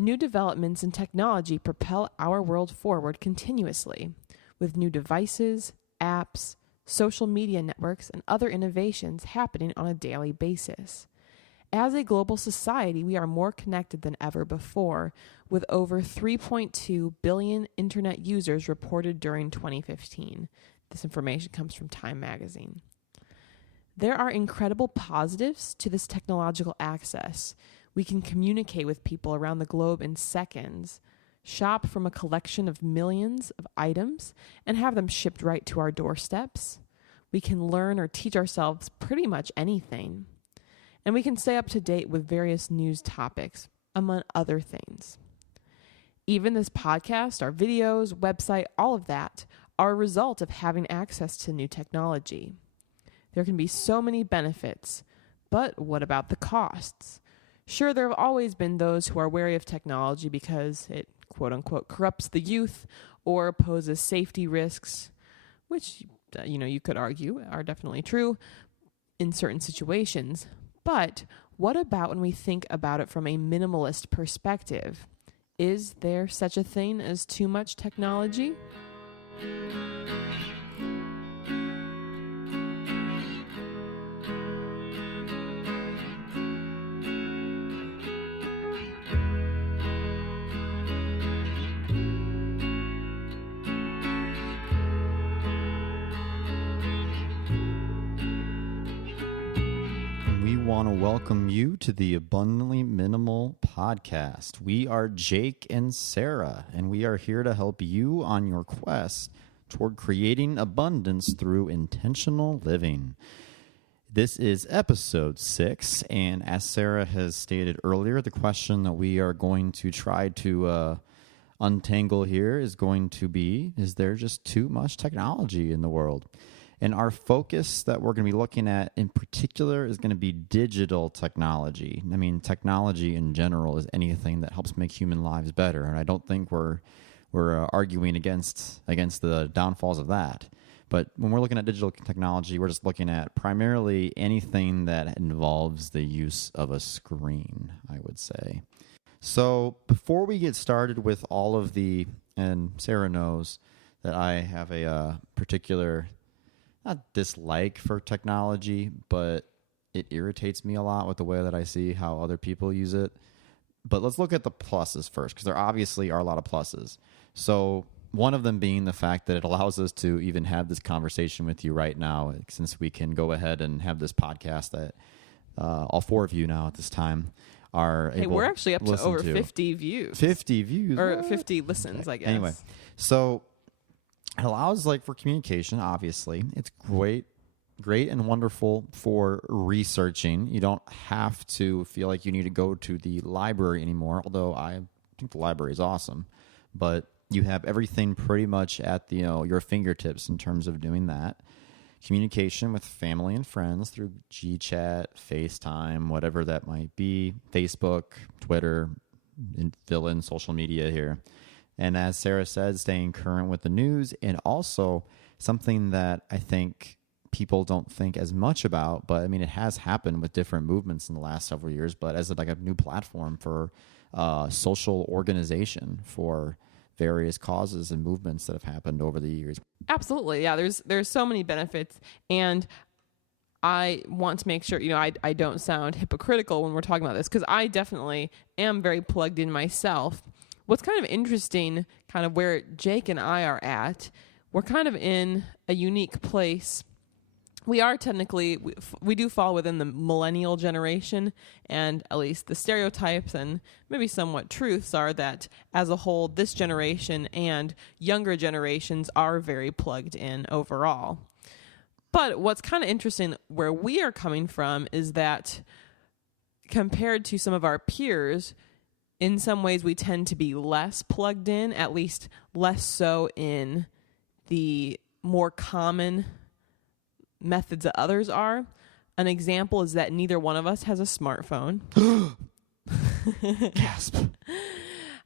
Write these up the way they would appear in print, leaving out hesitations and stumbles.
New developments in technology propel our world forward continuously, with new devices, apps, social media networks, and other innovations happening on a daily basis. As a global society, we are more connected than ever before, with over 3.2 billion internet users reported during 2015. This information comes from Time magazine. There are incredible positives to this technological access. We can communicate with people around the globe in seconds, shop from a collection of millions of items, and have them shipped right to our doorsteps. We can learn or teach ourselves pretty much anything. And we can stay up to date with various news topics, among other things. Even this podcast, our videos, website, all of that are a result of having access to new technology. There can be so many benefits, but what about the costs? Sure, there have always been those who are wary of technology because it, quote unquote, corrupts the youth or poses safety risks, which, you could argue are definitely true in certain situations. But what about when we think about it from a minimalist perspective? Is there such a thing as too much technology? Want to welcome you to the Abundantly Minimal podcast. We are Jake and Sarah, and we are here to help you on your quest toward creating abundance through intentional living. This is episode 6, and as Sarah has stated earlier, the question that we are going to try to untangle here is going to be, is there just too much technology in the world? And our focus that we're going to be looking at in particular is going to be digital technology. I mean, technology in general is anything that helps make human lives better. And I don't think we're arguing against the downfalls of that. But when we're looking at digital technology, we're just looking at primarily anything that involves the use of a screen, I would say. So before we get started with all of and Sarah knows that I have a particular not dislike for technology, but it irritates me a lot with the way that I see how other people use it. But let's look at the pluses first, because there obviously are a lot of pluses. So one of them being the fact that it allows us to even have this conversation with you right now, since we can go ahead and have this podcast that all 4 of you now at this time are able we're actually up to over to. 50 views. 50 views. Or 50 listens, okay. I guess. Anyway, so it allows for communication, obviously. It's great and wonderful for researching. You don't have to feel like you need to go to the library anymore, although I think the library is awesome. But you have everything pretty much at your fingertips in terms of doing that. Communication with family and friends through GChat, FaceTime, whatever that might be, Facebook, Twitter, and fill in social media here. And as Sarah said, staying current with the news, and also something that I think people don't think as much about, but I mean, it has happened with different movements in the last several years, but as a new platform for social organization for various causes and movements that have happened over the years. Absolutely. Yeah, there's so many benefits, and I want to make sure, I don't sound hypocritical when we're talking about this, because I definitely am very plugged in myself. What's kind of interesting, kind of where Jake and I are at, we're kind of in a unique place. We are technically, we do fall within the millennial generation, and at least the stereotypes and maybe somewhat truths are that as a whole, this generation and younger generations are very plugged in overall. But what's kind of interesting where we are coming from is that compared to some of our peers, in some ways, we tend to be less plugged in, at least less so in the more common methods that others are. An example is that neither one of us has a smartphone. Gasp.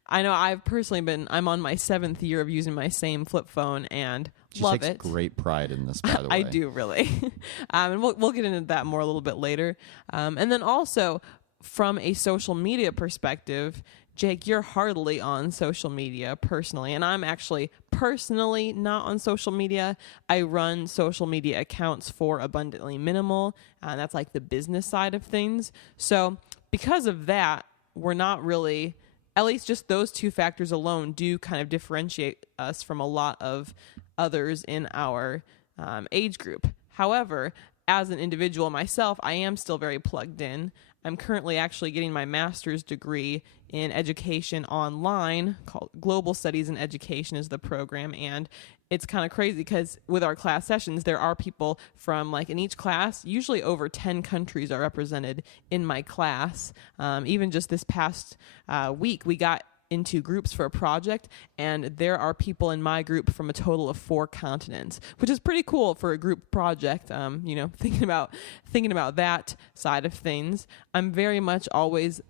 I know I'm on my 7th year of using my same flip phone and love it. She takes great pride in this, by the way. I do, really. And we'll get into that more a little bit later. And then also, from a social media perspective, Jake, you're hardly on social media personally, and I'm actually personally not on social media. I run social media accounts for Abundantly Minimal, and that's like the business side of things. So because of that, we're not really, at least just those two factors alone do kind of differentiate us from a lot of others in our age group. However, as an individual myself, I am still very plugged in. I'm currently actually getting my master's degree in education online, called Global Studies in Education is the program. And it's kind of crazy because with our class sessions, there are people from, like, in each class, usually over 10 countries are represented in my class. Even just this past week, we got into groups for a project, and there are people in my group from a total of 4 continents, which is pretty cool for a group project. Thinking about that side of things. I'm very much always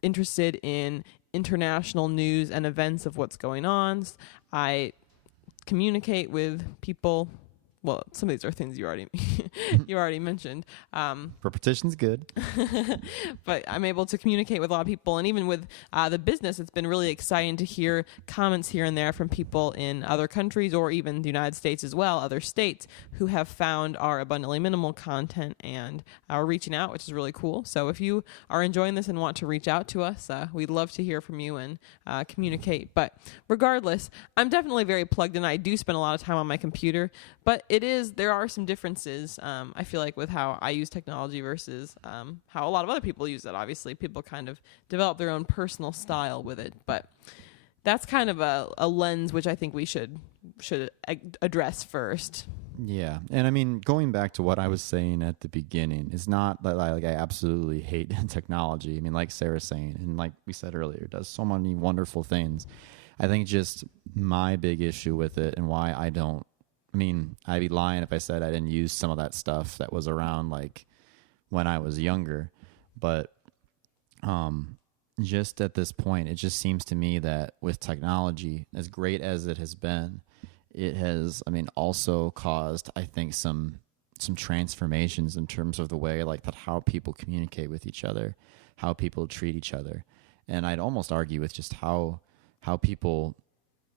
interested in international news and events of what's going on. I communicate with people. Well, some of these are things you already mentioned. Repetition's good. But I'm able to communicate with a lot of people, and even with the business, it's been really exciting to hear comments here and there from people in other countries or even the United States as well, other states, who have found our Abundantly Minimal content and are reaching out, which is really cool. So if you are enjoying this and want to reach out to us, we'd love to hear from you and communicate. But regardless, I'm definitely very plugged in. I do spend a lot of time on my computer, but there are some differences, I feel like, with how I use technology versus how a lot of other people use it. Obviously, people kind of develop their own personal style with it, but that's kind of a lens which I think we should address first. Yeah. And I mean, going back to what I was saying at the beginning, it's not that I absolutely hate technology. I mean, like Sarah's saying, and like we said earlier, it does so many wonderful things. I think just my big issue with it and why I'd be lying if I said I didn't use some of that stuff that was around like when I was younger. But just at this point, it just seems to me that with technology, as great as it has been, it has, also caused, I think, some transformations in terms of the way how people communicate with each other, how people treat each other. And I'd almost argue with just how people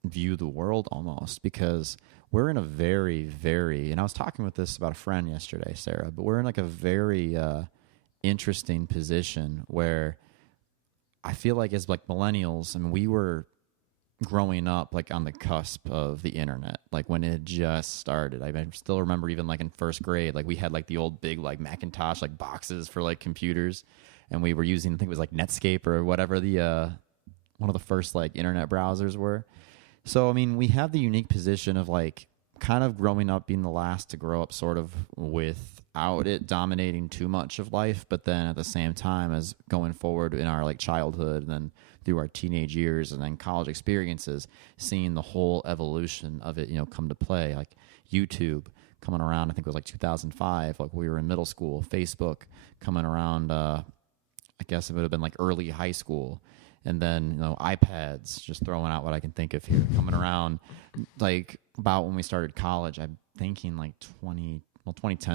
view the world almost, because we're in a very, very, and I was talking with this about a friend yesterday, Sarah, but we're in like a very interesting position where I feel like as like millennials, we were growing up like on the cusp of the internet, like when it had just started. I still remember even like in first grade, like we had like the old big like Macintosh like boxes for like computers, and we were using, I think it was like Netscape or whatever the one of the first like internet browsers were. So, we have the unique position of like kind of growing up, being the last to grow up sort of without it dominating too much of life, but then at the same time as going forward in our like childhood and then through our teenage years and then college experiences, seeing the whole evolution of it, come to play. Like YouTube coming around, I think it was like 2005, like we were in middle school. Facebook coming around, I guess it would have been like early high school. And then, iPads, just throwing out what I can think of here, coming around like about when we started college. I'm thinking like 2010s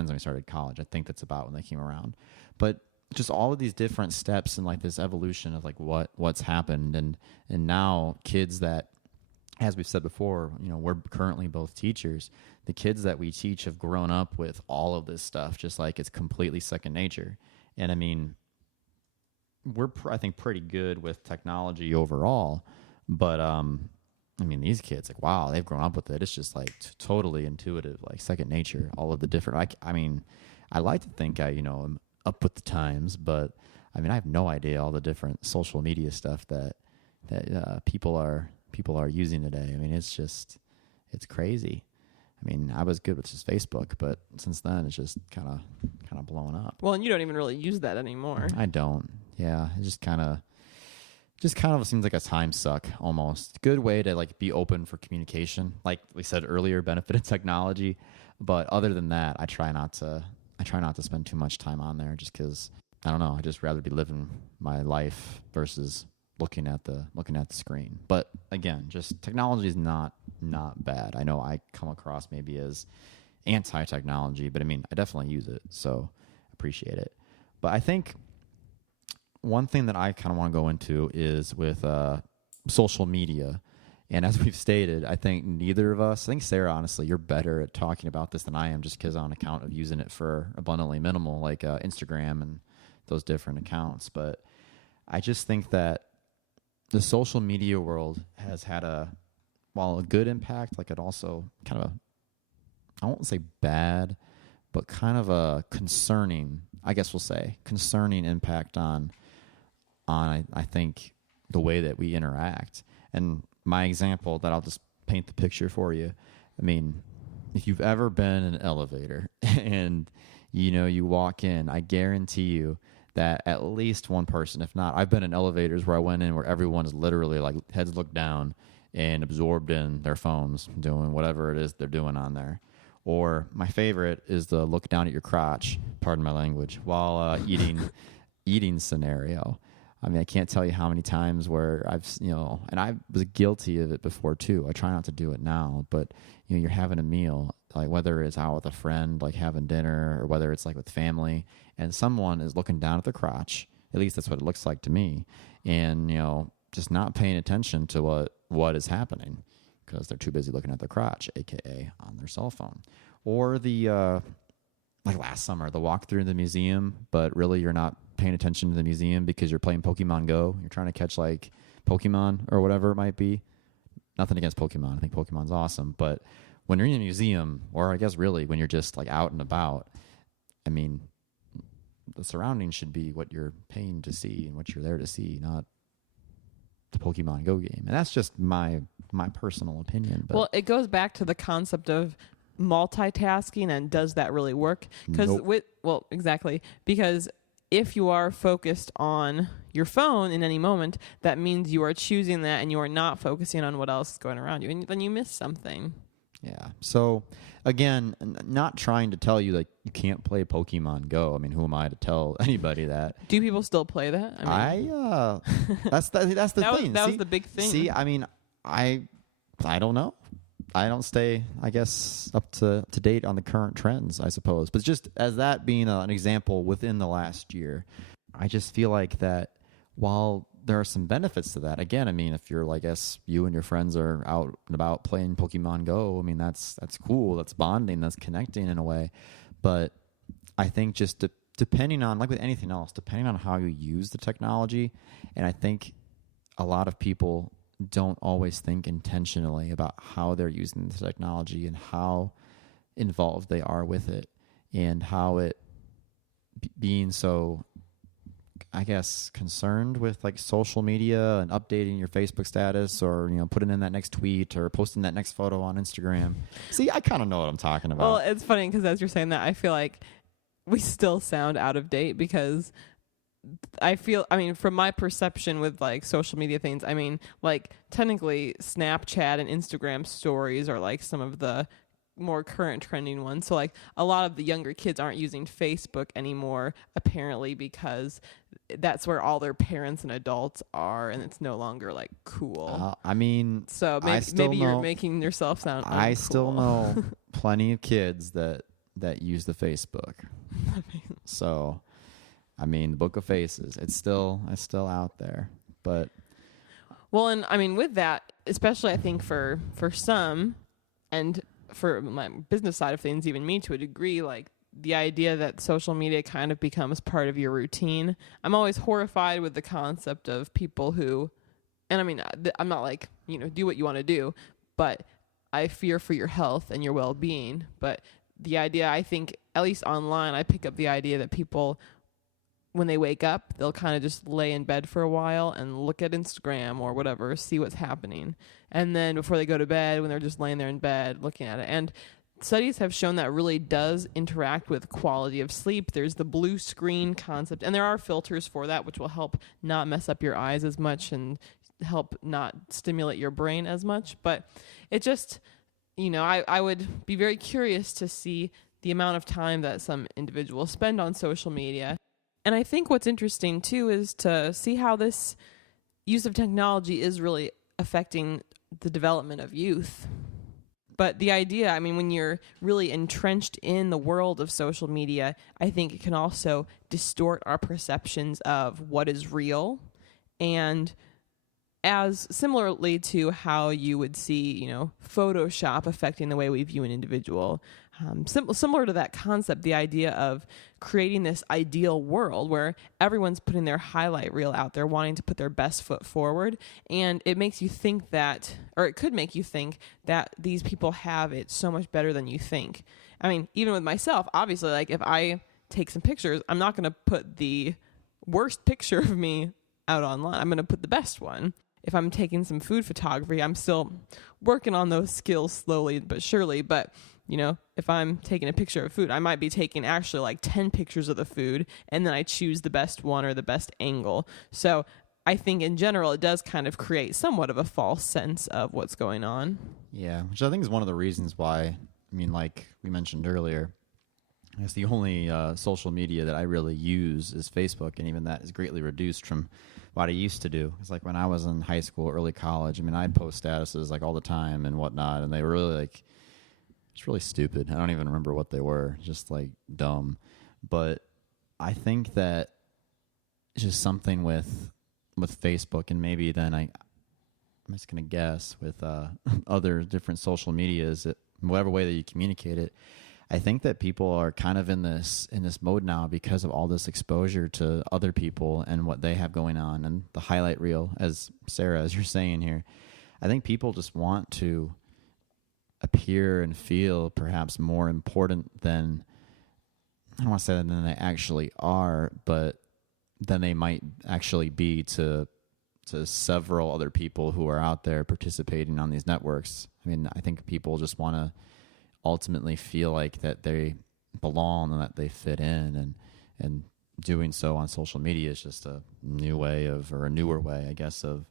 when we started college. I think that's about when they came around. But just all of these different steps and like this evolution of like what's happened. And now kids that, as we've said before, we're currently both teachers. The kids that we teach have grown up with all of this stuff, just like it's completely second nature. And we're, I think, pretty good with technology overall, but these kids, like, wow, they've grown up with it. It's just like totally intuitive, like second nature. All of the different, I like to think I, am up with the times, but I have no idea all the different social media stuff that people are using today. It's crazy. I was good with just Facebook, but since then it's just kind of blown up. Well, and you don't even really use that anymore. I don't. Yeah, it just kind of seems like a time suck almost. Good way to like be open for communication, like we said earlier, benefit of technology. But other than that, I try not to spend too much time on there, just because I don't know. I just rather be living my life versus looking at the screen. But again, just technology is not bad. I know I come across maybe as anti-technology, but I definitely use it, so appreciate it. But I think one thing that I kind of want to go into is with social media. And as we've stated, I think neither of us, I think Sarah, honestly, you're better at talking about this than I am, just because on account of using it for abundantly minimal, like Instagram and those different accounts. But I just think that the social media world has had while a good impact, like it also kind of, I won't say bad, but kind of a concerning, I guess we'll say, concerning impact on I think the way that we interact. And my example that I'll just paint the picture for you. I mean, if you've ever been in an elevator and, you walk in, I guarantee you that at least one person, if not, I've been in elevators where I went in where everyone is literally like heads looked down and absorbed in their phones doing whatever it is they're doing on there. Or my favorite is the look down at your crotch, pardon my language, while eating scenario. I mean, I can't tell you how many times where I've, and I was guilty of it before too. I try not to do it now, but you're having a meal, like whether it's out with a friend, like having dinner, or whether it's like with family, and someone is looking down at the crotch. At least that's what it looks like to me. And, just not paying attention to what is happening because they're too busy looking at their crotch, AKA on their cell phone. Or like last summer, the walk through the museum, but really you're not paying attention to the museum because you're playing Pokemon Go. You're trying to catch like Pokemon or whatever it might be. Nothing against Pokemon. I think Pokemon's awesome. But when you're in a museum, or I guess really when you're just like out and about, I mean, the surroundings should be what you're paying to see and what you're there to see, not the Pokemon Go game. And that's just my personal opinion. But well, it goes back to the concept of multitasking, and does that really work? Because exactly, because if you are focused on your phone in any moment, that means you are choosing that and you are not focusing on what else is going around you, and then you miss something. Yeah. So again, not trying to tell you that you can't play Pokemon Go. I mean, who am I to tell anybody that? Do people still play that? I mean, that's the thing. That was the big thing. See, I mean, I don't know. I don't stay, I guess, up to date on the current trends, I suppose. But just as that being an example within the last year, I just feel like that while there are some benefits to that, again, I mean, if you're, like, you and your friends are out and about playing Pokemon Go, I mean, that's cool. That's bonding. That's connecting in a way. But I think just depending on, like with anything else, depending on how you use the technology, and I think a lot of people don't always think intentionally about how they're using the technology and how involved they are with it, and how it being so, I guess, concerned with like social media and updating your Facebook status, or putting in that next tweet or posting that next photo on Instagram. See, I kind of know what I'm talking about. Well, it's funny because as you're saying that, I feel like we still sound out of date, because from my perception with like social media things, I mean, like technically Snapchat and Instagram stories are like some of the more current trending ones. So like a lot of the younger kids aren't using Facebook anymore, apparently, because that's where all their parents and adults are, and it's no longer like cool. I mean, so maybe you're making yourself sound uncool. I still know plenty of kids that use the Facebook. So I mean, the Book of Faces, it's still out there. But well, and I mean, with that, especially I think for some, and for my business side of things, even me to a degree, like the idea that social media kind of becomes part of your routine. I'm always horrified with the concept of people who, and I mean, I'm not like, do what you want to do, but I fear for your health and your well-being. But the idea, I think, at least online, I pick up the idea that people, when they wake up, they'll kind of just lay in bed for a while and look at Instagram or whatever, see what's happening. And then before they go to bed, when they're just laying there in bed looking at it. And studies have shown that really does interact with quality of sleep. There's the blue screen concept, and there are filters for that, which will help not mess up your eyes as much and help not stimulate your brain as much. But it just, I would be very curious to see the amount of time that some individuals spend on social media. And I think what's interesting, too, is to see how this use of technology is really affecting the development of youth. But the idea, I mean, when you're really entrenched in the world of social media, I think it can also distort our perceptions of what is real. And as similarly to how you would see, Photoshop affecting the way we view an individual. Similar to that concept, the idea of creating this ideal world where everyone's putting their highlight reel out there, wanting to put their best foot forward. And it makes you think that, or it could make you think that these people have it so much better than you think. I mean, even with myself, obviously, like if I take some pictures, I'm not going to put the worst picture of me out online. I'm going to put the best one. If I'm taking some food photography, I'm still working on those skills slowly but surely. But, if I'm taking a picture of food, I might be taking actually like 10 pictures of the food, and then I choose the best one or the best angle. So I think in general, it does kind of create somewhat of a false sense of what's going on. Yeah, which I think is one of the reasons why, like we mentioned earlier, I guess the only social media that I really use is Facebook, and even that is greatly reduced from what I used to do. It's like when I was in high school, early college, I'd post statuses like all the time and whatnot, and they were really like, it's really stupid. I don't even remember what they were, just like dumb. But I think that it's just something with Facebook, and maybe then I'm just going to guess with other different social medias, that whatever way that you communicate it, I think that people are kind of in this mode now because of all this exposure to other people and what they have going on and the highlight reel, as Sarah, as you're saying here. I think people just want to appear and feel perhaps more important than, I don't want to say that than they actually are, but than they might actually be to several other people who are out there participating on these networks. I think people just want to ultimately feel like that they belong and that they fit in, and doing so on social media is just a newer way, I guess, of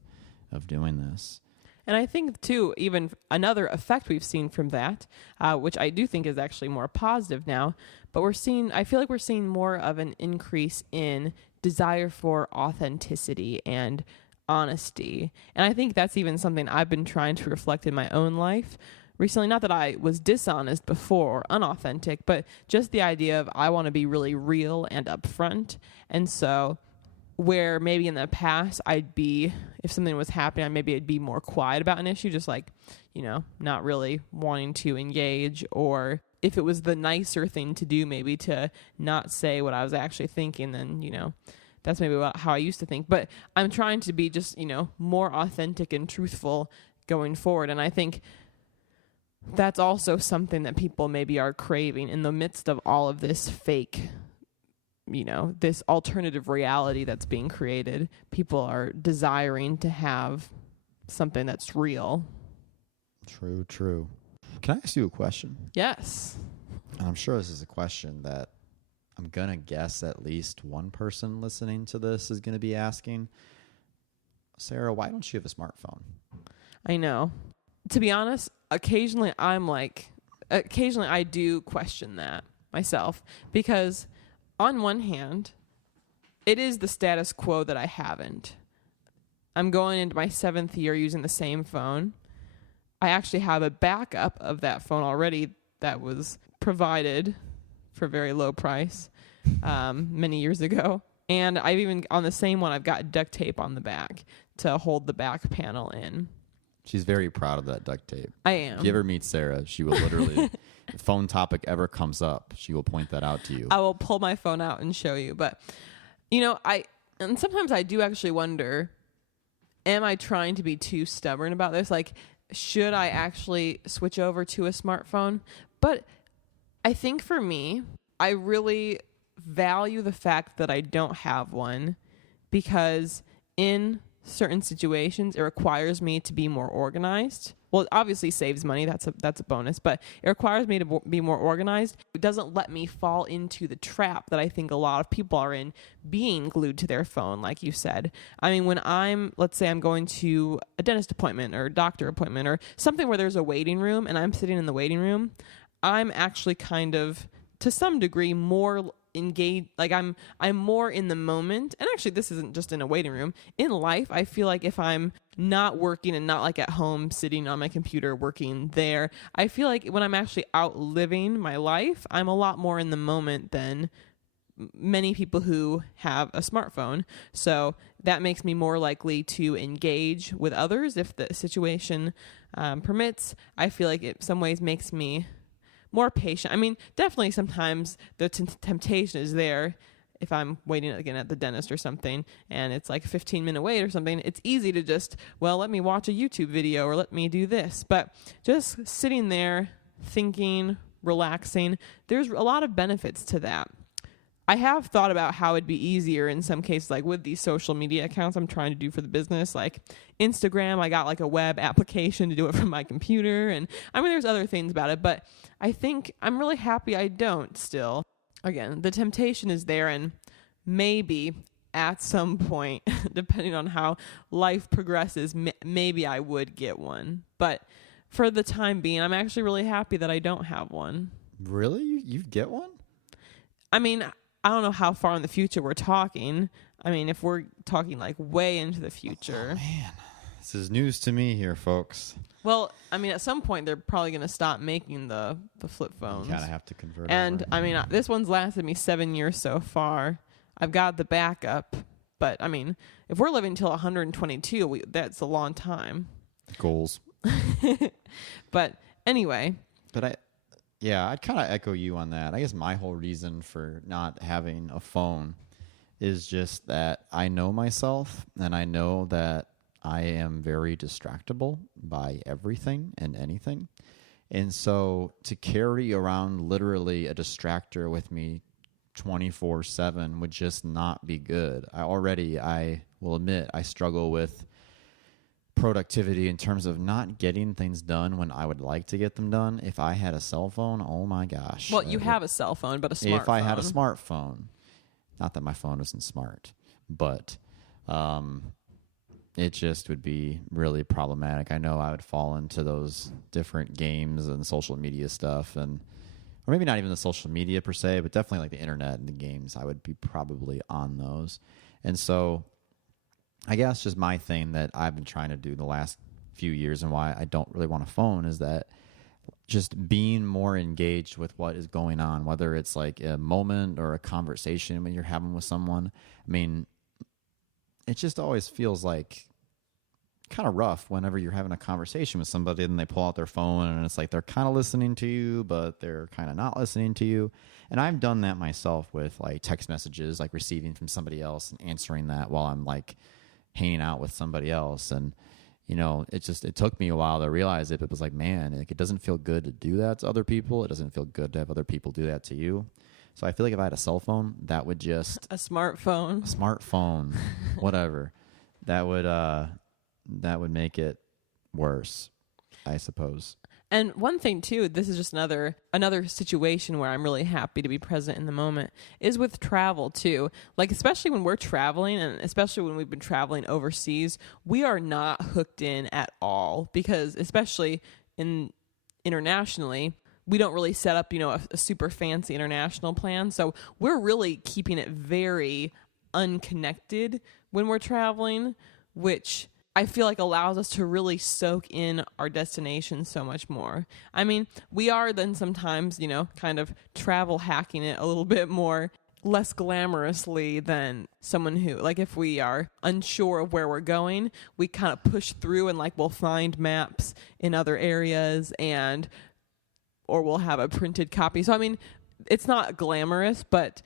doing this. And I think, too, even another effect we've seen from that, which I do think is actually more positive now, but I feel like we're seeing more of an increase in desire for authenticity and honesty. And I think that's even something I've been trying to reflect in my own life recently. Not that I was dishonest before or unauthentic, but just the idea of I want to be really real and upfront. And so where maybe in the past if something was happening, maybe I'd be more quiet about an issue, just like, not really wanting to engage, or if it was the nicer thing to do, maybe to not say what I was actually thinking, then, that's maybe how I used to think. But I'm trying to be just, more authentic and truthful going forward. And I think that's also something that people maybe are craving in the midst of all of this fake, this alternative reality that's being created. People are desiring to have something that's real. True. Can I ask you a question? Yes. And I'm sure this is a question that I'm going to guess at least one person listening to this is going to be asking. Sarah, why don't you have a smartphone? I know. To be honest, occasionally I do question that myself, because on one hand, it is the status quo that I haven't. I'm going into my 7th year using the same phone. I actually have a backup of that phone already that was provided for a very low price many years ago. And I've even, on the same one, I've got duct tape on the back to hold the back panel in. She's very proud of that duct tape. I am. If you ever meet Sarah, she will literally, if phone topic ever comes up, she will point that out to you. I will pull my phone out and show you. But, and sometimes I do actually wonder, am I trying to be too stubborn about this? Like, should I actually switch over to a smartphone? But I think for me, I really value the fact that I don't have one, because in certain situations, it requires me to be more organized. Well, it obviously saves money. That's a bonus, but it requires me to be more organized. It doesn't let me fall into the trap that I think a lot of people are in, being glued to their phone, like you said. When let's say I'm going to a dentist appointment or a doctor appointment or something where there's a waiting room and I'm sitting in the waiting room, I'm actually kind of, to some degree, more engaged, like I'm more in the moment. And actually, this isn't just in a waiting room. In life, I feel like if I'm not working and not like at home sitting on my computer working there, I feel like when I'm actually out living my life, I'm a lot more in the moment than many people who have a smartphone. So that makes me more likely to engage with others if the situation permits. I feel like it in some ways makes me more patient. I mean, definitely sometimes the temptation is there. If I'm waiting again at the dentist or something and it's like a 15-minute wait or something, it's easy to just, well, let me watch a YouTube video or let me do this. But just sitting there thinking, relaxing, there's a lot of benefits to that. I have thought about how it'd be easier in some cases, like with these social media accounts I'm trying to do for the business, like Instagram. I got like a web application to do it from my computer. And I mean, there's other things about it, but I think I'm really happy I don't still. Again, the temptation is there, and maybe at some point, depending on how life progresses, maybe I would get one. But for the time being, I'm actually really happy that I don't have one. Really? You'd get one? I mean, I don't know how far in the future we're talking. I mean, if we're talking like way into the future. Oh, man, this is news to me here, folks. Well, I mean, at some point they're probably going to stop making the flip phones. You kind of have to convert. And over. I mean, this one's lasted me 7 years so far. I've got the backup, but I mean, if we're living till 122, that's a long time. Goals. But anyway. But I'd kind of echo you on that. I guess my whole reason for not having a phone is just that I know myself, and I know that I am very distractible by everything and anything. And so to carry around literally a distractor with me 24/7 would just not be good. I will admit, I struggle with productivity in terms of not getting things done when I would like to get them done. If I had a cell phone, oh my gosh. Well, you have a cell phone, but a smartphone. If I had a smartphone, not that my phone isn't smart, but it just would be really problematic. I know I would fall into those different games and social media stuff, or maybe not even the social media per se, but definitely like the internet and the games. I would be probably on those. And so I guess just my thing that I've been trying to do the last few years and why I don't really want a phone is that just being more engaged with what is going on, whether it's like a moment or a conversation when you're having with someone. I mean, it just always feels like kind of rough whenever you're having a conversation with somebody and they pull out their phone and it's like they're kind of listening to you, but they're kind of not listening to you. And I've done that myself with like text messages, like receiving from somebody else and answering that while I'm like hanging out with somebody else. And you know, it took me a while to realize it. It was like, man, it doesn't feel good to do that to other people. It doesn't feel good to have other people do that to you. So I feel like if I had a cell phone, that would just a smartphone, whatever, that would make it worse, I suppose. And one thing too, this is just another situation where I'm really happy to be present in the moment, is with travel too. Like, especially when we're traveling, and especially when we've been traveling overseas, we are not hooked in at all, because especially internationally, we don't really set up, a super fancy international plan. So we're really keeping it very unconnected when we're traveling, which I feel like allows us to really soak in our destination so much more. I mean, we are then sometimes, kind of travel hacking it a little bit more, less glamorously than someone who, like, if we are unsure of where we're going, we kind of push through and like we'll find maps in other areas or we'll have a printed copy. So, I mean, it's not glamorous, but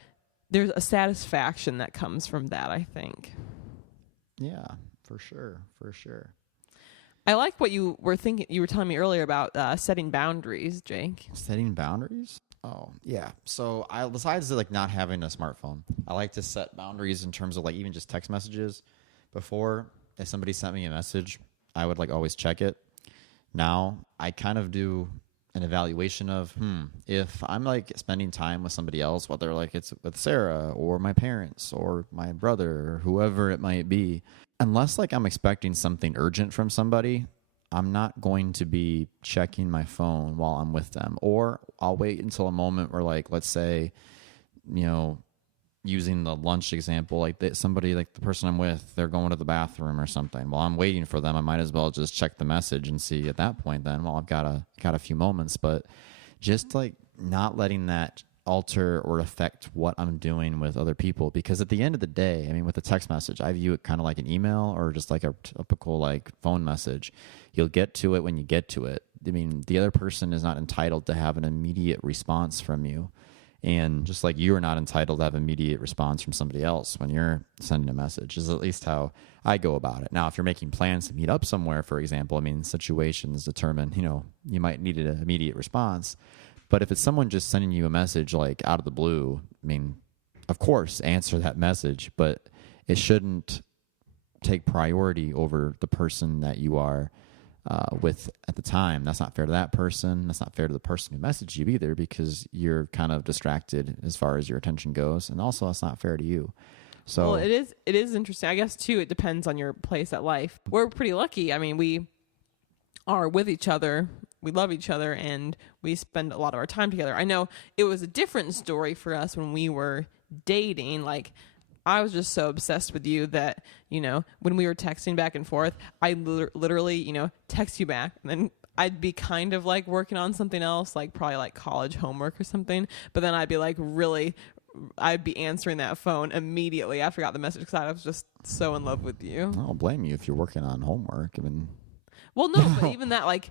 there's a satisfaction that comes from that, I think. Yeah. For sure. I like what you were telling me earlier about setting boundaries, Jake. Setting boundaries? Oh, yeah. So besides like not having a smartphone, I like to set boundaries in terms of like even just text messages. Before, if somebody sent me a message, I would like always check it. Now I kind of do an evaluation of, if I'm like spending time with somebody else, whether like it's with Sarah or my parents or my brother or whoever it might be, unless like I'm expecting something urgent from somebody, I'm not going to be checking my phone while I'm with them. Or I'll wait until a moment where, like, let's say using the lunch example, like somebody, like the person I'm with, they're going to the bathroom or something. While I'm waiting for them, I might as well just check the message and see at that point then, well, I've got a few moments. But just like not letting that alter or affect what I'm doing with other people. Because at the end of the day, I mean, with a text message, I view it kind of like an email or just like a typical like phone message. You'll get to it when you get to it. I mean, the other person is not entitled to have an immediate response from you. And just like you are not entitled to have immediate response from somebody else when you're sending a message, is at least how I go about it. Now, if you're making plans to meet up somewhere, for example, I mean, situations determine, you might need an immediate response. But if it's someone just sending you a message like out of the blue, I mean, of course, answer that message, but it shouldn't take priority over the person that you are with at the time. That's not fair to that person. That's not fair to the person who messaged you either, because you're kind of distracted as far as your attention goes. And also, it's not fair to you. So, well, it is interesting. I guess, too, it depends on your place at life. We're pretty lucky. I mean, we are with each other. We love each other, and we spend a lot of our time together. I know it was a different story for us when we were dating. Like, I was just so obsessed with you that, when we were texting back and forth, I literally, text you back, and then I'd be kind of like working on something else, like probably like college homework or something. But then I'd be like I'd be answering that phone immediately after I got the message, because I was just so in love with you. I don't blame you if you're working on homework. I mean, well, no, but even that, like,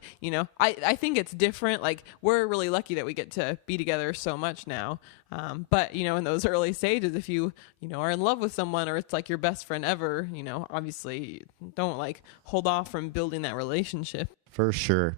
I think it's different. Like, we're really lucky that we get to be together so much now. But, in those early stages, if you, are in love with someone, or it's like your best friend ever, obviously don't like hold off from building that relationship. For sure.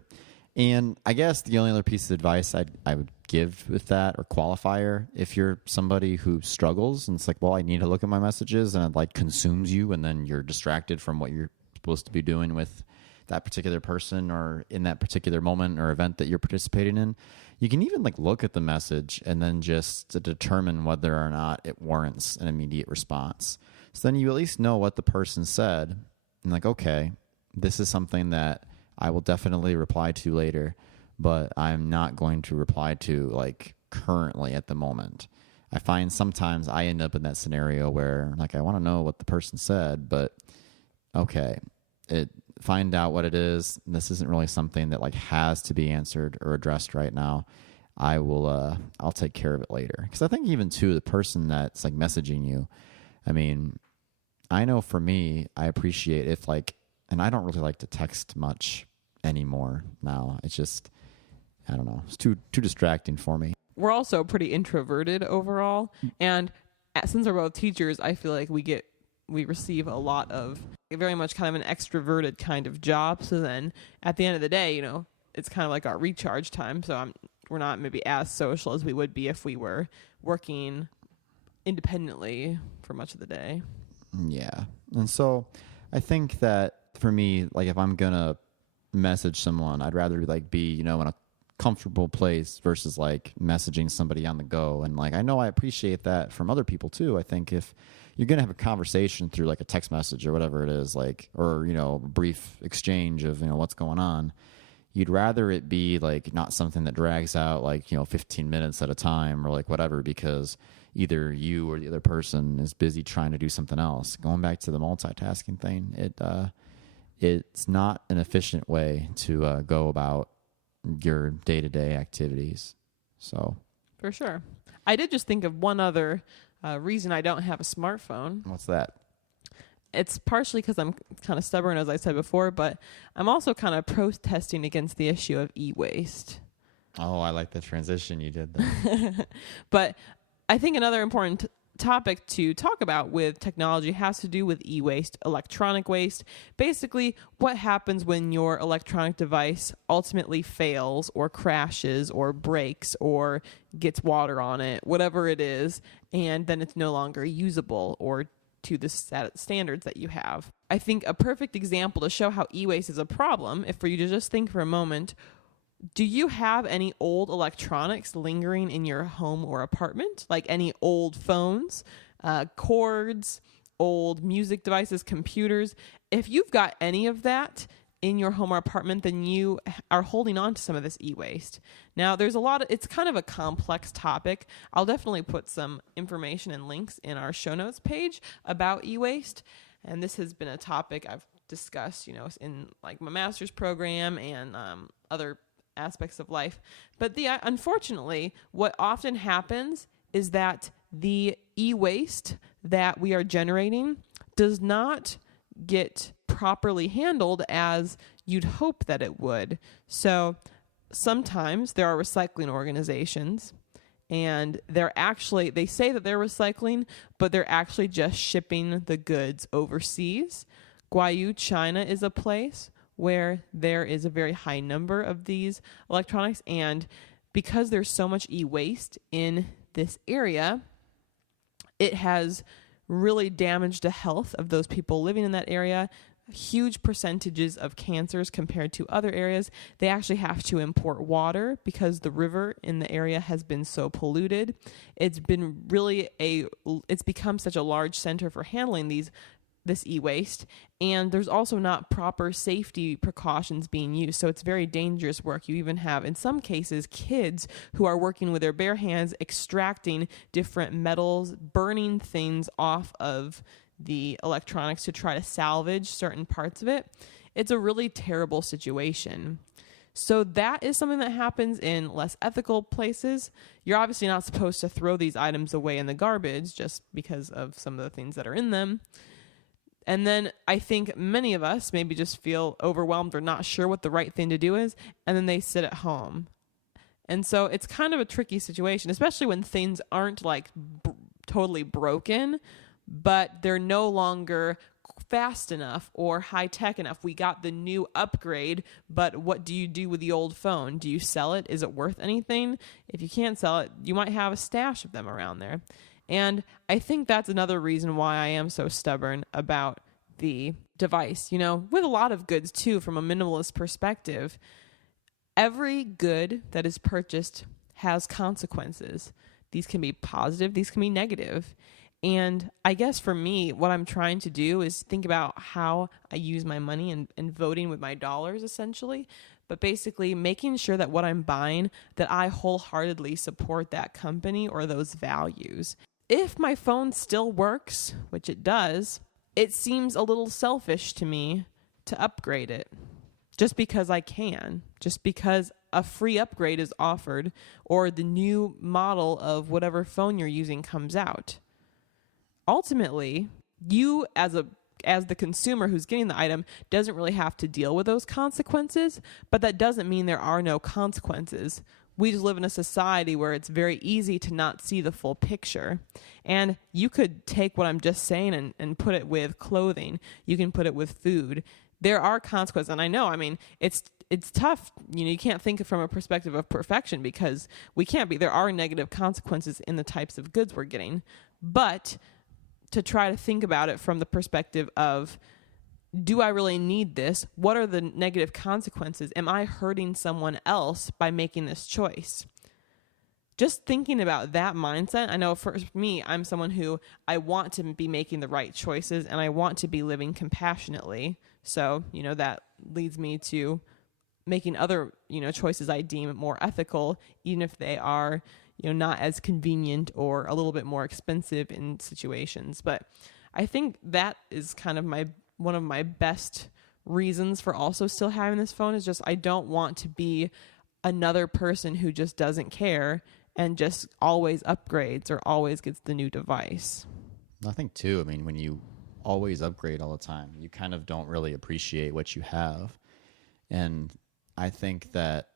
And I guess the only other piece of advice I would give with that, or qualifier, if you're somebody who struggles and it's like, well, I need to look at my messages, and it like consumes you, and then you're distracted from what you're supposed to be doing with that particular person or in that particular moment or event that you're participating in, you can even like look at the message and then just to determine whether or not it warrants an immediate response. So then you at least know what the person said, and like, okay, this is something that I will definitely reply to later, but I'm not going to reply to like currently at the moment. I find sometimes I end up in that scenario where like I want to know what the person said, but okay, find out what it is. This isn't really something that like has to be answered or addressed right now. I'll take care of it later. Because I think even too, the person that's like messaging you, I mean, I know for me, I appreciate if like, and I don't really like to text much anymore now. It's just, I don't know, it's too distracting for me. We're also pretty introverted overall, and since we're both teachers, I feel like we receive a lot of very much kind of an extroverted kind of job. So then at the end of the day, it's kind of like our recharge time. So we're not maybe as social as we would be if we were working independently for much of the day. Yeah. And so I think that for me, like if I'm going to message someone, I'd rather like be, in a comfortable place versus like messaging somebody on the go. And like, I know I appreciate that from other people too. I think if you're going to have a conversation through like a text message or whatever it is, like, or, a brief exchange of, what's going on, you'd rather it be like not something that drags out like, 15 minutes at a time or like whatever, because either you or the other person is busy trying to do something else. Going back to the multitasking thing, it's not an efficient way to go about your day-to-day activities. So for sure. I did just think of one other reason I don't have a smartphone. What's that? It's partially because I'm kind of stubborn, as I said before, but I'm also kind of protesting against the issue of e-waste. Oh, I like the transition you did there. But I think another important topic to talk about with technology has to do with e-waste, electronic waste. Basically, what happens when your electronic device ultimately fails or crashes or breaks or gets water on it, whatever it is, and then it's no longer usable or to the standards that you have. I think a perfect example to show how e-waste is a problem, if for you to just think for a moment, do you have any old electronics lingering in your home or apartment? Like any old phones, cords, old music devices, computers? If you've got any of that, in your home or apartment, then you are holding on to some of this e-waste. Now, it's kind of a complex topic. I'll definitely put some information and links in our show notes page about e-waste. And this has been a topic I've discussed, in like my master's program and other aspects of life. But unfortunately, what often happens is that the e-waste that we are generating does not get properly handled as you'd hope that it would. So sometimes there are recycling organizations and they say that they're recycling, but they're actually just shipping the goods overseas. Guayu, China is a place where there is a very high number of these electronics, and because there's so much e-waste in this area, it has really damaged the health of those people living in that area. Huge percentages of cancers compared to other areas. They actually have to import water because the river in the area has been so polluted. It's become such a large center for handling this e-waste, and there's also not proper safety precautions being used, so it's very dangerous work. You even have, in some cases, kids who are working with their bare hands, extracting different metals, burning things off of the electronics to try to salvage certain parts of it. It's a really terrible situation. So that is something that happens in less ethical places. You're obviously not supposed to throw these items away in the garbage just because of some of the things that are in them. And then I think many of us maybe just feel overwhelmed or not sure what the right thing to do is, and then they sit at home. And so it's kind of a tricky situation, especially when things aren't like totally broken, but they're no longer fast enough or high tech enough. We got the new upgrade, but what do you do with the old phone? Do you sell it? Is it worth anything? If you can't sell it, you might have a stash of them around there. And I think that's another reason why I am so stubborn about the device. With a lot of goods too, from a minimalist perspective, every good that is purchased has consequences. These can be positive, these can be negative. And I guess for me, what I'm trying to do is think about how I use my money and voting with my dollars, essentially. But basically making sure that what I'm buying, that I wholeheartedly support that company or those values. If my phone still works, which it does, it seems a little selfish to me to upgrade it. Just because I can. Just because a free upgrade is offered or the new model of whatever phone you're using comes out. Ultimately, you as the consumer who's getting the item doesn't really have to deal with those consequences, but that doesn't mean there are no consequences. We just live in a society where it's very easy to not see the full picture. And you could take what I'm just saying and put it with clothing. You can put it with food. There are consequences. And I know, it's tough. You can't think from a perspective of perfection because we can't be. There are negative consequences in the types of goods we're getting. But to try to think about it from the perspective of, do I really need this? What are the negative consequences? Am I hurting someone else by making this choice? Just thinking about that mindset, I know for me, I'm someone who I want to be making the right choices and I want to be living compassionately. So, that leads me to making other, choices I deem more ethical, even if they are, not as convenient or a little bit more expensive in situations. But I think that is kind of one of my best reasons for also still having this phone is just I don't want to be another person who just doesn't care and just always upgrades or always gets the new device. I think too, when you always upgrade all the time, you kind of don't really appreciate what you have. And I think that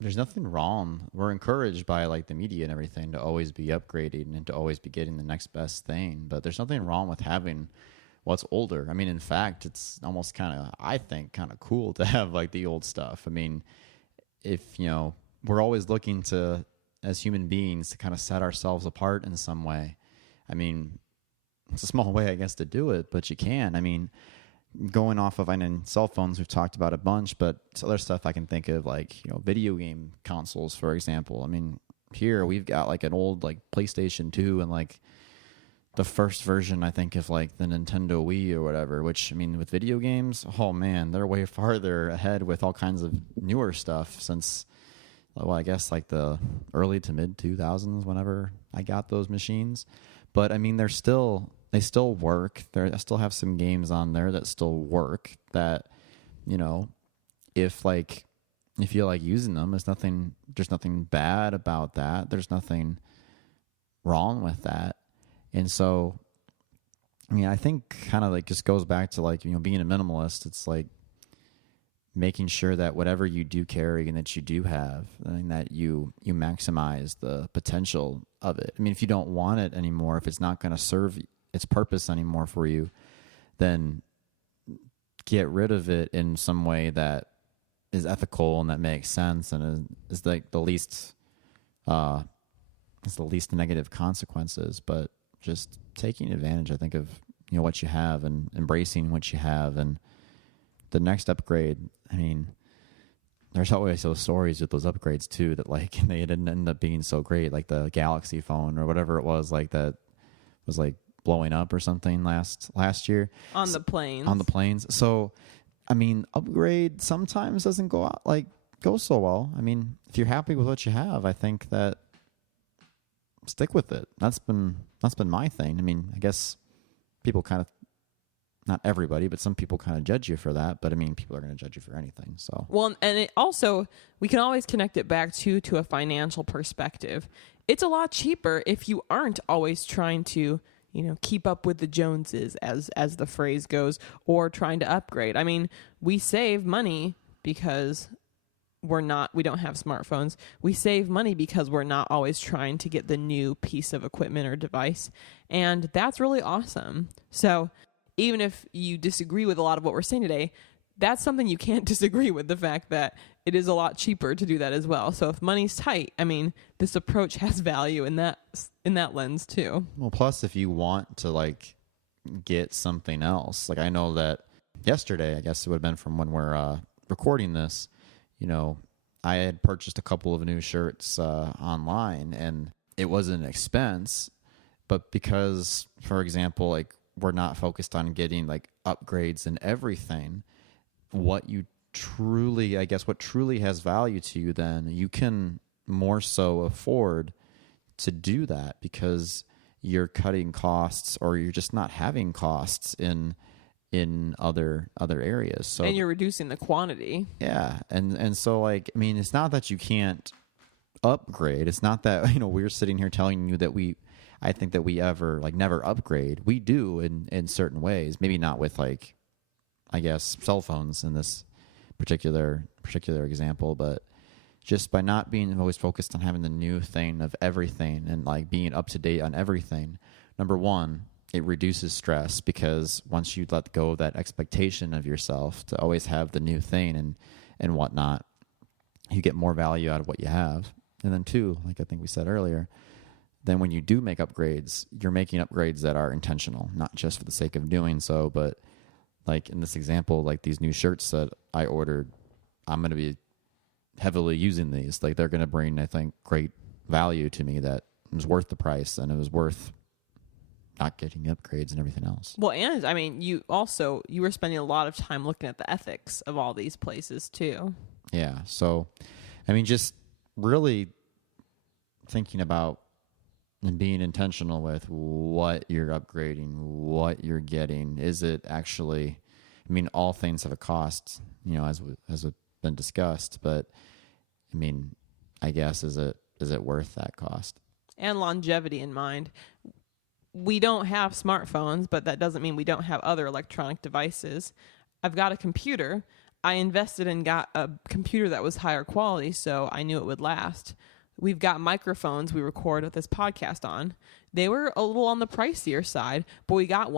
there's nothing wrong. We're encouraged by the media and everything to always be upgrading and to always be getting the next best thing. But there's nothing wrong with having what's older. In fact, it's almost I think kind of cool to have the old stuff. If, we're always looking to, as human beings, to kind of set ourselves apart in some way. It's a small way, I guess, to do it, but you can. Going off of, cell phones, we've talked about a bunch, but other stuff I can think of, video game consoles, for example. Here we've got an old PlayStation 2 and the first version, I think, of like the Nintendo Wii or whatever, which, I mean, with video games, oh man, they're way farther ahead with all kinds of newer stuff since, well, I guess like the early to mid 2000s, whenever I got those machines. But I mean, they still work. I still have some games on there that still work that, you know, if you like using them, there's nothing bad about that. There's nothing wrong with that. And so, I mean, I think kind of like just goes back to like, you know, being a minimalist. It's like making sure that whatever you do carry and that you do have, and that you maximize the potential of it. I mean, if you don't want it anymore, if it's not going to serve its purpose anymore for you, then get rid of it in some way that is ethical and that makes sense and is like the least negative consequences. But just taking advantage, I think, of, you know, what you have and embracing what you have. And the next upgrade, I mean, there's always those stories with those upgrades too that like they didn't end up being so great, like the Galaxy phone or whatever it was, like that was like blowing up or something last year on the planes. So I mean, upgrade sometimes doesn't go so well. I mean, if you're happy with what you have, I think that stick with it. That's been my thing. I mean, I guess people kind of, not everybody, but some people kind of judge you for that. But I mean, people are going to judge you for anything. So, well, and it also, we can always connect it back to a financial perspective. It's a lot cheaper if you aren't always trying to, you know, keep up with the Joneses, as the phrase goes, or trying to upgrade. I mean, we save money because we don't have smartphones. We save money because we're not always trying to get the new piece of equipment or device. And that's really awesome. So even if you disagree with a lot of what we're saying today, that's something you can't disagree with, the fact that it is a lot cheaper to do that as well. So if money's tight, I mean, this approach has value in that lens too. Well, plus if you want to like get something else, like I know that yesterday, I guess it would have been from when we're recording this, you know, I had purchased a couple of new shirts online, and it was an expense, but because, for example, like we're not focused on getting like upgrades and everything, what truly has value to you, then you can more so afford to do that because you're cutting costs, or you're just not having costs in other areas. So, and you're reducing the quantity. Yeah. And so like, I mean, it's not that you can't upgrade. It's not that, you know, we're sitting here telling you that I think that we ever like never upgrade. We do in certain ways, maybe not with like, I guess, cell phones in this particular example, but just by not being always focused on having the new thing of everything and like being up to date on everything. Number one, it reduces stress, because once you let go of that expectation of yourself to always have the new thing and whatnot, you get more value out of what you have. And then two, like I think we said earlier, then when you do make upgrades, you're making upgrades that are intentional, not just for the sake of doing so, but like in this example, like these new shirts that I ordered, I'm going to be heavily using these. Like they're going to bring, I think, great value to me that was worth the price, and it was worth not getting upgrades and everything else. Well, and I mean, you were spending a lot of time looking at the ethics of all these places too. Yeah. So, I mean, just really thinking about and being intentional with what you're upgrading, what you're getting. Is it actually, I mean, all things have a cost, you know, as has been discussed, but I mean, I guess, is it worth that cost? And longevity in mind. We don't have smartphones, but that doesn't mean we don't have other electronic devices. I've got a computer. I invested and got a computer that was higher quality, so I knew it would last. We've got microphones we record with this podcast on. They were a little on the pricier side, but we got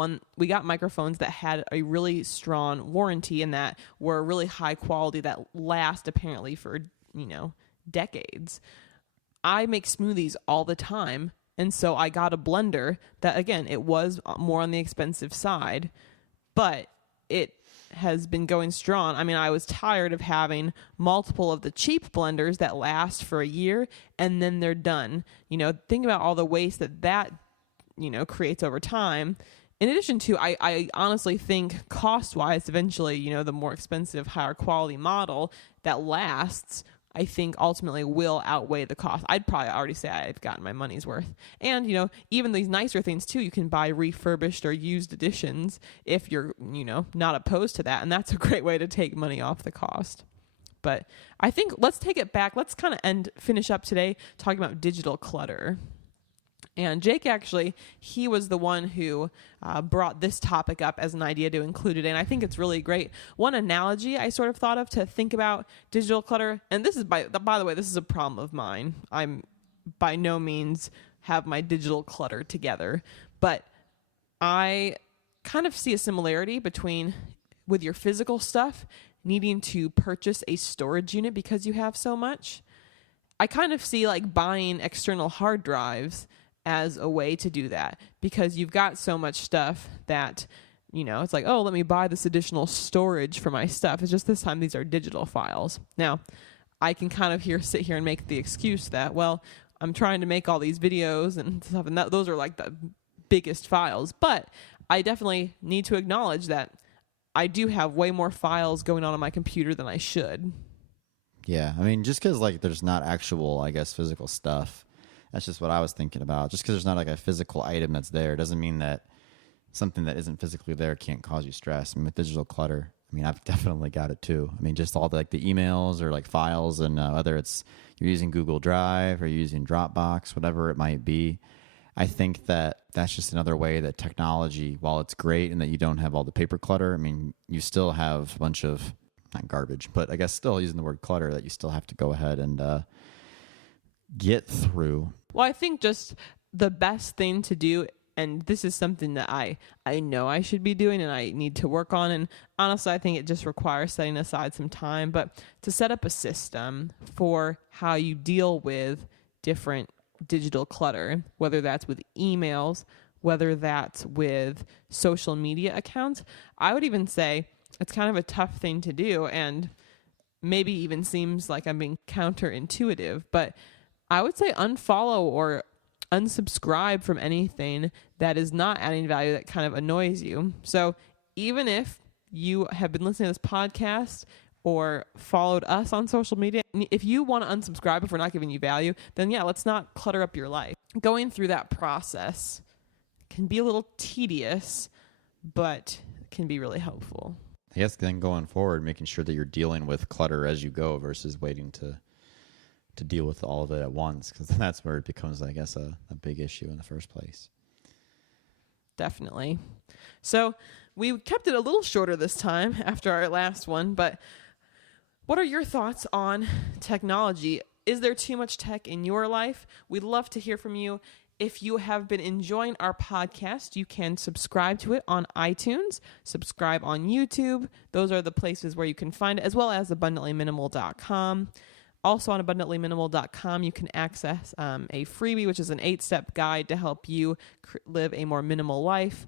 microphones that had a really strong warranty and that were really high quality that last apparently for, you know, decades. I make smoothies all the time, and so I got a blender that, again, it was more on the expensive side, but it has been going strong. I mean, I was tired of having multiple of the cheap blenders that last for a year and then they're done. You know, think about all the waste that creates over time. In addition to, I honestly think cost-wise, eventually, the more expensive, higher quality model that lasts, I think ultimately will outweigh the cost. I'd probably already say I've gotten my money's worth. And, even these nicer things too, you can buy refurbished or used editions if you're, not opposed to that. And that's a great way to take money off the cost. But I think let's take it back. Let's kind of finish up today talking about digital clutter. And Jake, actually, he was the one who brought this topic up as an idea to include it in. I think it's really great. One analogy I sort of thought of to think about digital clutter, and this is, by the way, this is a problem of mine. I'm by no means have my digital clutter together, but I kind of see a similarity between with your physical stuff needing to purchase a storage unit because you have so much. I kind of see like buying external hard drives as a way to do that, because you've got so much stuff that, it's like, oh, let me buy this additional storage for my stuff. It's just this time these are digital files. Now, I can kind of sit here and make the excuse that, well, I'm trying to make all these videos and stuff, and those are like the biggest files. But I definitely need to acknowledge that I do have way more files going on my computer than I should. Yeah, I mean, just because like there's not actual, I guess, physical stuff. That's just what I was thinking about. Just because there's not like a physical item that's there doesn't mean that something that isn't physically there can't cause you stress. I mean, with digital clutter, I've definitely got it too. Just all the emails or like files, and whether it's you're using Google Drive or you're using Dropbox, whatever it might be. I think that that's just another way that technology, while it's great and that you don't have all the paper clutter, you still have a bunch of, not garbage, but I guess still using the word clutter, that you still have to go ahead and get through. Well, I think just the best thing to do, and this is something that I know I should be doing and I need to work on, and honestly, I think it just requires setting aside some time, but to set up a system for how you deal with different digital clutter, whether that's with emails, whether that's with social media accounts. I would even say it's kind of a tough thing to do, and maybe even seems like I'm being counterintuitive, but I would say unfollow or unsubscribe from anything that is not adding value, that kind of annoys you. So even if you have been listening to this podcast or followed us on social media, if you want to unsubscribe if we're not giving you value, then yeah, let's not clutter up your life. Going through that process can be a little tedious, but can be really helpful. I guess then going forward, making sure that you're dealing with clutter as you go versus waiting to deal with all of it at once, because that's where it becomes, I guess, a big issue in the first place. Definitely. So we kept it a little shorter this time after our last one, but what are your thoughts on technology? Is there too much tech in your life? We'd love to hear from you. If you have been enjoying our podcast, you can subscribe to it on iTunes, subscribe on YouTube. Those are the places where you can find it, as well as abundantlyminimal.com. Also on abundantlyminimal.com, you can access a freebie, which is an 8-step guide to help you live a more minimal life.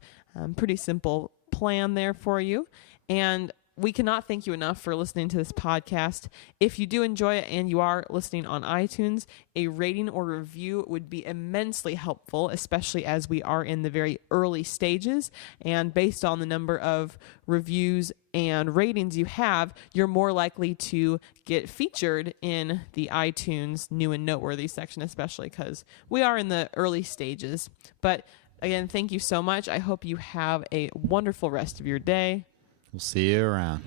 Pretty simple plan there for you. And we cannot thank you enough for listening to this podcast. If you do enjoy it and you are listening on iTunes, a rating or review would be immensely helpful, especially as we are in the very early stages. And based on the number of reviews and ratings you have, you're more likely to get featured in the iTunes new and noteworthy section, especially because we are in the early stages. But again, thank you so much. I hope you have a wonderful rest of your day. We'll see you around.